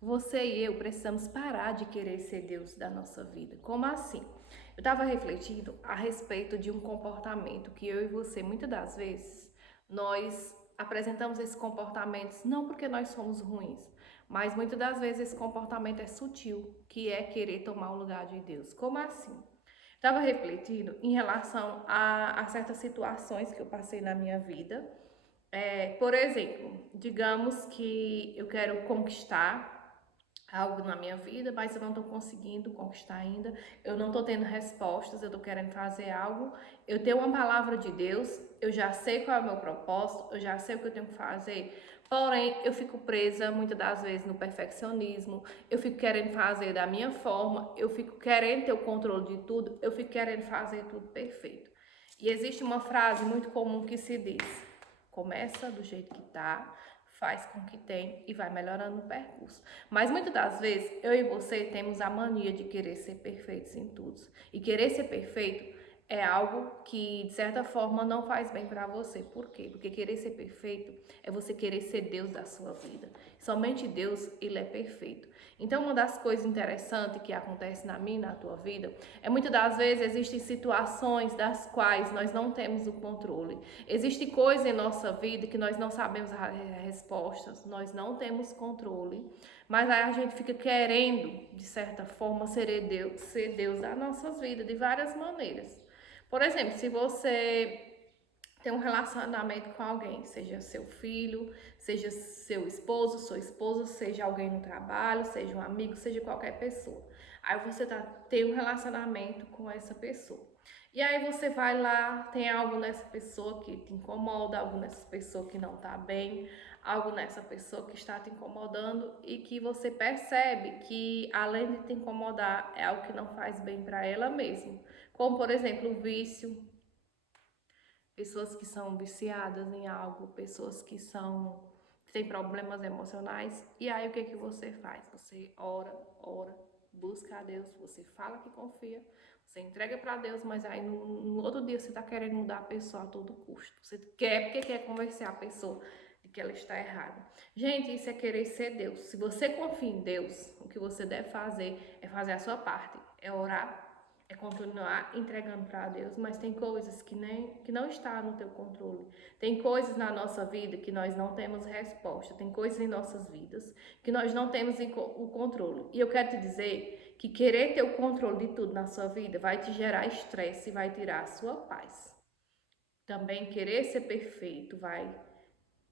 Você e eu precisamos parar de querer ser Deus da nossa vida. Como assim? Eu estava refletindo a respeito de um comportamento que eu e você, muitas das vezes, nós apresentamos esses comportamentos não porque nós somos ruins, mas muitas das vezes esse comportamento é sutil, que é querer tomar o lugar de Deus. Como assim? Estava refletindo em relação a certas situações que eu passei na minha vida. Por exemplo, digamos que eu quero conquistar algo na minha vida, mas eu não estou conseguindo conquistar ainda, eu não estou tendo respostas, eu estou querendo fazer algo, eu tenho uma palavra de Deus, eu já sei qual é o meu propósito, eu já sei o que eu tenho que fazer, porém eu fico presa muitas das vezes no perfeccionismo, eu fico querendo fazer da minha forma, eu fico querendo ter o controle de tudo, eu fico querendo fazer tudo perfeito. E existe uma frase muito comum que se diz: começa do jeito que tá, faz com que tem e vai melhorando o percurso. Mas muitas das vezes, eu e você temos a mania de querer ser perfeitos em tudo. E querer ser perfeito é algo que, de certa forma, não faz bem para você. Por quê? Porque querer ser perfeito é você querer ser Deus da sua vida. Somente Deus, ele é perfeito. Então, uma das coisas interessantes que acontece na minha e na tua vida é muitas das vezes existem situações das quais nós não temos o controle. Existem coisas em nossa vida que nós não sabemos as respostas, nós não temos controle, mas aí a gente fica querendo, de certa forma, ser Deus das nossas vidas de várias maneiras. Por exemplo, se você ter um relacionamento com alguém, seja seu filho, seja seu esposo, sua esposa, seja alguém no trabalho, seja um amigo, seja qualquer pessoa. Aí você tem um relacionamento com essa pessoa. E aí você vai lá, tem algo nessa pessoa que te incomoda, algo nessa pessoa que não tá bem, algo nessa pessoa que está te incomodando e que você percebe que além de te incomodar, é algo que não faz bem para ela mesma. Como por exemplo, o vício, pessoas que são viciadas em algo, pessoas que têm problemas emocionais. E aí o que que você faz? Você ora, busca a Deus, você fala que confia, você entrega para Deus, mas aí no outro dia você está querendo mudar a pessoa a todo custo. Você quer porque quer convencer a pessoa de que ela está errada. Gente, isso é querer ser Deus. Se você confia em Deus, o que você deve fazer é fazer a sua parte, é orar, é continuar entregando para Deus, mas tem coisas que não está no teu controle. Tem coisas na nossa vida que nós não temos resposta, tem coisas em nossas vidas que nós não temos o controle. E eu quero te dizer que querer ter o controle de tudo na sua vida vai te gerar estresse e vai tirar a sua paz. Também querer ser perfeito vai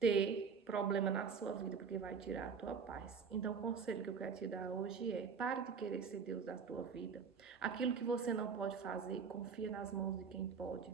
ter problema na sua vida, porque vai tirar a tua paz. Então, o conselho que eu quero te dar hoje é: pare de querer ser Deus da tua vida. Aquilo que você não pode fazer, confia nas mãos de quem pode.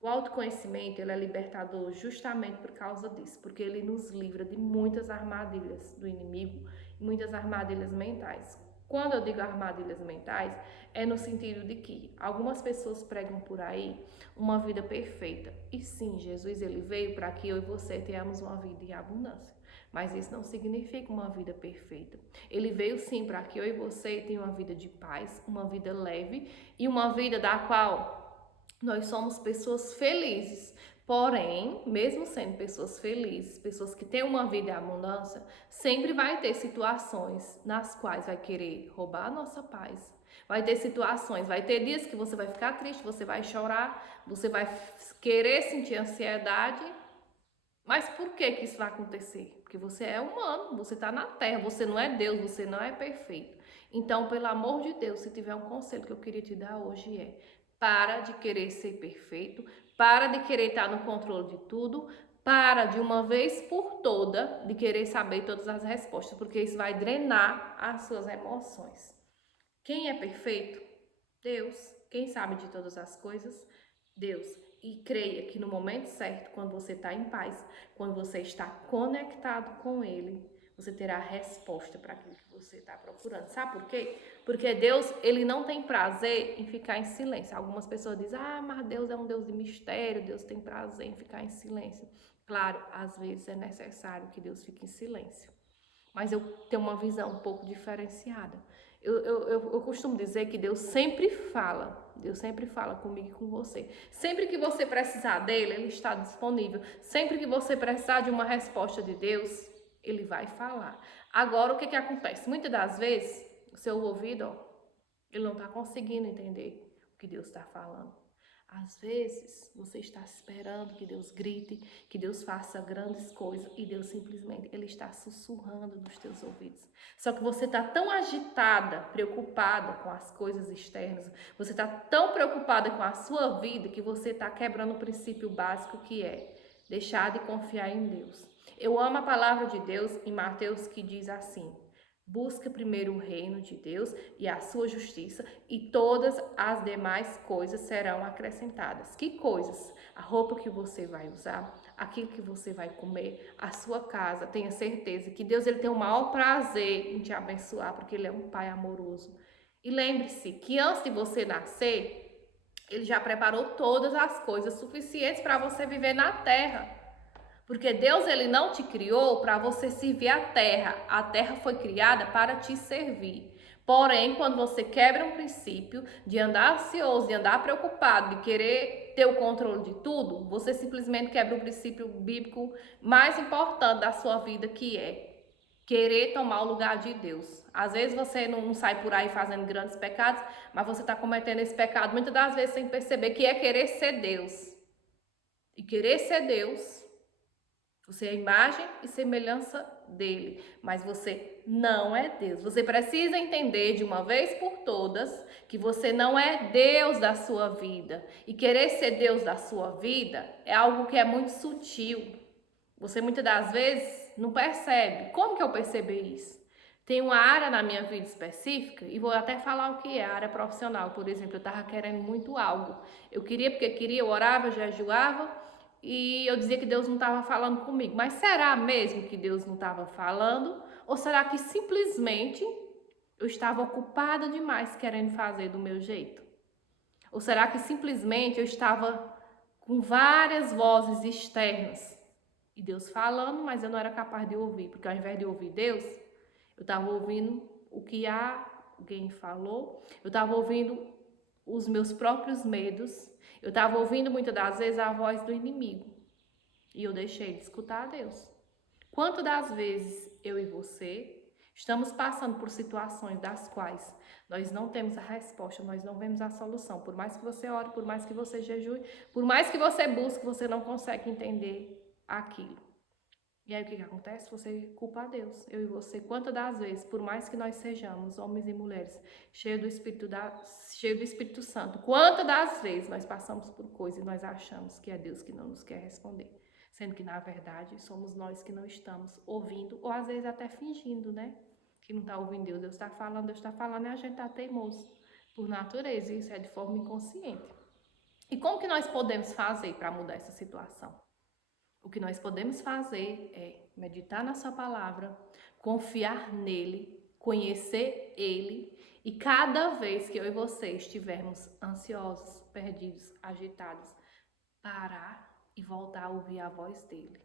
O autoconhecimento, ele é libertador justamente por causa disso, porque ele nos livra de muitas armadilhas do inimigo, muitas armadilhas mentais. Quando eu digo armadilhas mentais, é no sentido de que algumas pessoas pregam por aí uma vida perfeita. E sim, Jesus ele veio para que eu e você tenhamos uma vida em abundância. Mas isso não significa uma vida perfeita. Ele veio sim para que eu e você tenham uma vida de paz, uma vida leve e uma vida da qual nós somos pessoas felizes. Porém, mesmo sendo pessoas felizes, pessoas que têm uma vida em abundância, sempre vai ter situações nas quais vai querer roubar a nossa paz. Vai ter situações, vai ter dias que você vai ficar triste, você vai chorar, você vai querer sentir ansiedade. Mas por que que isso vai acontecer? Porque você é humano, você está na terra, você não é Deus, você não é perfeito. Então, pelo amor de Deus, se tiver um conselho que eu queria te dar hoje é: para de querer ser perfeito, para de querer estar no controle de tudo, para de uma vez por toda de querer saber todas as respostas, porque isso vai drenar as suas emoções. Quem é perfeito? Deus. Quem sabe de todas as coisas? Deus. E creia que no momento certo, quando você está em paz, quando você está conectado com Ele, você terá a resposta para aquilo que você está procurando. Sabe por quê? Porque Deus, ele não tem prazer em ficar em silêncio. Algumas pessoas dizem: ah, mas Deus é um Deus de mistério, Deus tem prazer em ficar em silêncio. Claro, às vezes é necessário que Deus fique em silêncio. Mas eu tenho uma visão um pouco diferenciada. Eu costumo dizer que Deus sempre fala comigo e com você. Sempre que você precisar dele, ele está disponível. Sempre que você precisar de uma resposta de Deus, ele vai falar. Agora, o que que acontece? Muitas das vezes, o seu ouvido, ó, ele não está conseguindo entender o que Deus está falando. Às vezes, você está esperando que Deus grite, que Deus faça grandes coisas e Deus simplesmente, ele está sussurrando nos teus ouvidos. Só que você está tão agitada, preocupada com as coisas externas, você está tão preocupada com a sua vida que você está quebrando o princípio básico que é deixar de confiar em Deus. Eu amo a palavra de Deus em Mateus que diz assim: busca primeiro o reino de Deus e a sua justiça, e todas as demais coisas serão acrescentadas. Que coisas? A roupa que você vai usar, aquilo que você vai comer, a sua casa. Tenha certeza que Deus, ele tem o maior prazer em te abençoar, porque ele é um pai amoroso. E lembre-se que antes de você nascer, ele já preparou todas as coisas suficientes para você viver na terra. Porque Deus, ele não te criou para você servir a terra. A terra foi criada para te servir. Porém, quando você quebra um princípio de andar ansioso, de andar preocupado, de querer ter o controle de tudo, você simplesmente quebra o princípio bíblico mais importante da sua vida, que é querer tomar o lugar de Deus. Às vezes você não sai por aí fazendo grandes pecados, mas você está cometendo esse pecado muitas das vezes sem perceber, que é querer ser Deus. E querer ser Deus, você é a imagem e semelhança dele, mas você não é Deus. Você precisa entender de uma vez por todas que você não é Deus da sua vida. E querer ser Deus da sua vida é algo que é muito sutil. Você muitas das vezes não percebe. Como que eu percebi isso? Tem uma área na minha vida específica, e vou até falar o que é a área profissional. Por exemplo, eu estava querendo muito algo. Eu queria porque queria, eu orava, eu jejuava, e eu dizia que Deus não estava falando comigo. Mas será mesmo que Deus não estava falando? Ou será que simplesmente eu estava ocupada demais querendo fazer do meu jeito? Ou será que simplesmente eu estava com várias vozes externas e Deus falando, mas eu não era capaz de ouvir? Porque ao invés de ouvir Deus, eu estava ouvindo o que alguém falou, eu estava ouvindo os meus próprios medos, eu estava ouvindo muitas das vezes a voz do inimigo e eu deixei de escutar a Deus. Quantas das vezes eu e você estamos passando por situações das quais nós não temos a resposta, nós não vemos a solução. Por mais que você ore, por mais que você jejue, por mais que você busque, você não consegue entender aquilo. E aí o que acontece? Você culpa a Deus. Eu e você, quantas das vezes, por mais que nós sejamos homens e mulheres cheios do Espírito Santo, quantas das vezes nós passamos por coisas e nós achamos que é Deus que não nos quer responder, sendo que na verdade somos nós que não estamos ouvindo, ou às vezes até fingindo, né? Que não está ouvindo Deus. Deus está falando e a gente está teimoso por natureza, e isso é de forma inconsciente. E como que nós podemos fazer para mudar essa situação? O que nós podemos fazer é meditar na sua palavra, confiar nele, conhecer ele, e cada vez que eu e você estivermos ansiosos, perdidos, agitados, parar e voltar a ouvir a voz dele.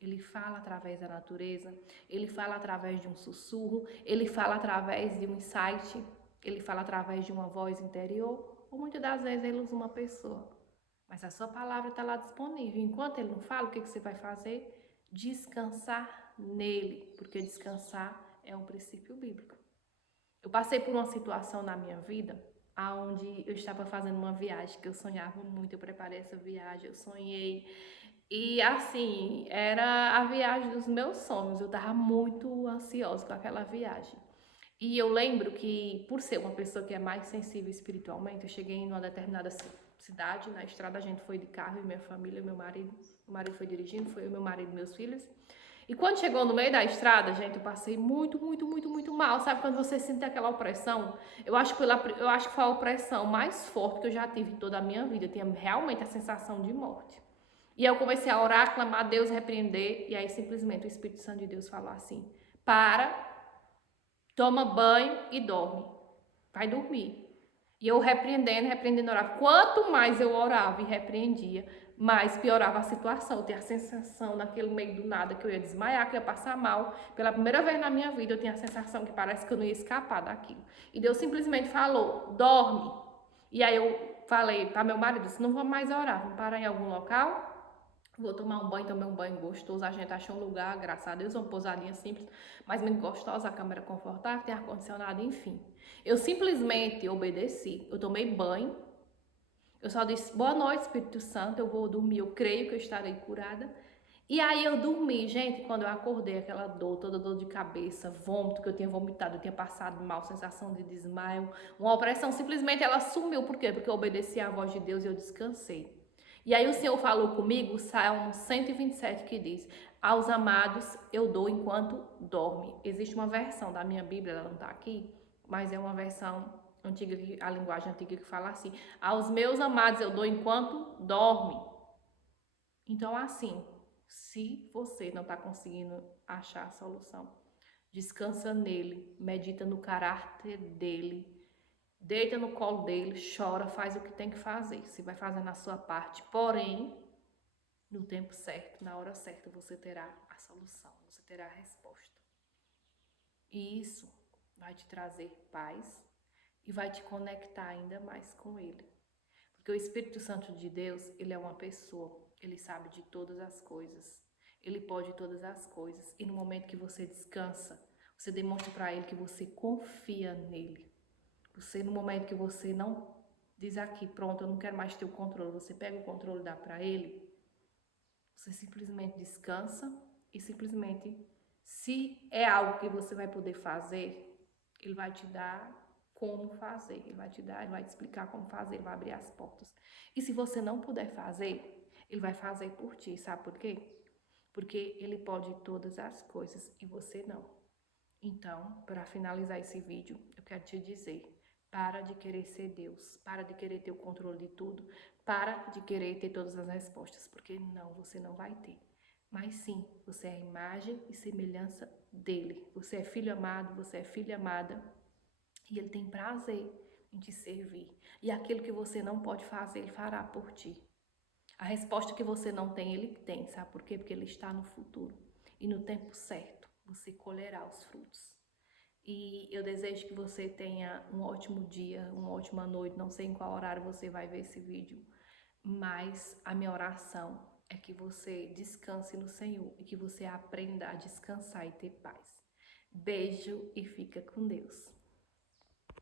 Ele fala através da natureza, ele fala através de um sussurro, ele fala através de um insight, ele fala através de uma voz interior, ou muitas das vezes ele usa uma pessoa. Mas a sua palavra está lá disponível. Enquanto ele não fala, o que você vai fazer? Descansar nele, porque descansar é um princípio bíblico. Eu passei por uma situação na minha vida onde eu estava fazendo uma viagem que eu sonhava muito. Eu preparei essa viagem, eu sonhei. E assim, era a viagem dos meus sonhos. Eu estava muito ansiosa com aquela viagem. E eu lembro que, por ser uma pessoa que é mais sensível espiritualmente, eu cheguei em uma determinada cidade, na estrada a gente foi de carro, e minha família, meu marido foi dirigindo, foi eu, meu marido e meus filhos. E quando chegou no meio da estrada, gente, eu passei muito mal. Sabe quando você sente aquela opressão? Eu acho que foi a opressão mais forte que eu já tive em toda a minha vida. Eu tinha realmente a sensação de morte. E aí eu comecei a orar, clamar a Deus, repreender, e aí simplesmente o Espírito Santo de Deus falou assim: para, toma banho e dorme. Vai dormir. E eu repreendendo, orava. Quanto mais eu orava e repreendia, mais piorava a situação. Eu tinha a sensação, naquele meio do nada, que eu ia desmaiar, que eu ia passar mal. Pela primeira vez na minha vida, eu tinha a sensação que parece que eu não ia escapar daquilo. E Deus simplesmente falou: dorme. E aí eu falei para meu marido: disse, não vamos mais orar, vamos parar em algum local, Vou tomar um banho, tomei um banho gostoso. A gente achou um lugar, graças a Deus, uma pousadinha simples, mas muito gostosa, a câmera confortável, tem ar-condicionado, enfim. Eu simplesmente obedeci. Eu tomei banho. Eu só disse, boa noite, Espírito Santo, eu vou dormir, eu creio que eu estarei curada. E aí eu dormi, gente, quando eu acordei, aquela dor, toda dor de cabeça, vômito, que eu tinha vomitado, eu tinha passado mal, sensação de desmaio, uma opressão, simplesmente ela sumiu. Por quê? Porque eu obedeci à voz de Deus e eu descansei. E aí o Senhor falou comigo, o Salmo 127, que diz, aos amados eu dou enquanto dorme. Existe uma versão da minha Bíblia, ela não está aqui, mas é uma versão antiga, a linguagem antiga que fala assim, aos meus amados eu dou enquanto dorme. Então, assim, se você não está conseguindo achar a solução, descansa nele, medita no caráter dele, deita no colo dele, chora, faz o que tem que fazer. Você vai fazendo a sua parte, porém, no tempo certo, na hora certa, você terá a solução, você terá a resposta. E isso vai te trazer paz e vai te conectar ainda mais com ele. Porque o Espírito Santo de Deus, ele é uma pessoa, ele sabe de todas as coisas, ele pode todas as coisas. E no momento que você descansa, você demonstra para ele que você confia nele. Você, no momento que você não diz aqui, pronto, eu não quero mais ter o controle, você pega o controle e dá para ele, você simplesmente descansa e simplesmente, se é algo que você vai poder fazer, ele vai te dar como fazer, ele vai te dar, ele vai te explicar como fazer, ele vai abrir as portas. E se você não puder fazer, ele vai fazer por ti, sabe por quê? Porque ele pode todas as coisas e você não. Então, para finalizar esse vídeo, eu quero te dizer, para de querer ser Deus, para de querer ter o controle de tudo, para de querer ter todas as respostas, porque não, você não vai ter. Mas sim, você é a imagem e semelhança dele. Você é filho amado, você é filha amada, e ele tem prazer em te servir. E aquilo que você não pode fazer, ele fará por ti. A resposta que você não tem, ele tem. Sabe por quê? Porque ele está no futuro. E no tempo certo, você colherá os frutos. E eu desejo que você tenha um ótimo dia, uma ótima noite. Não sei em qual horário você vai ver esse vídeo, mas a minha oração é que você descanse no Senhor e que você aprenda a descansar e ter paz. Beijo e fica com Deus.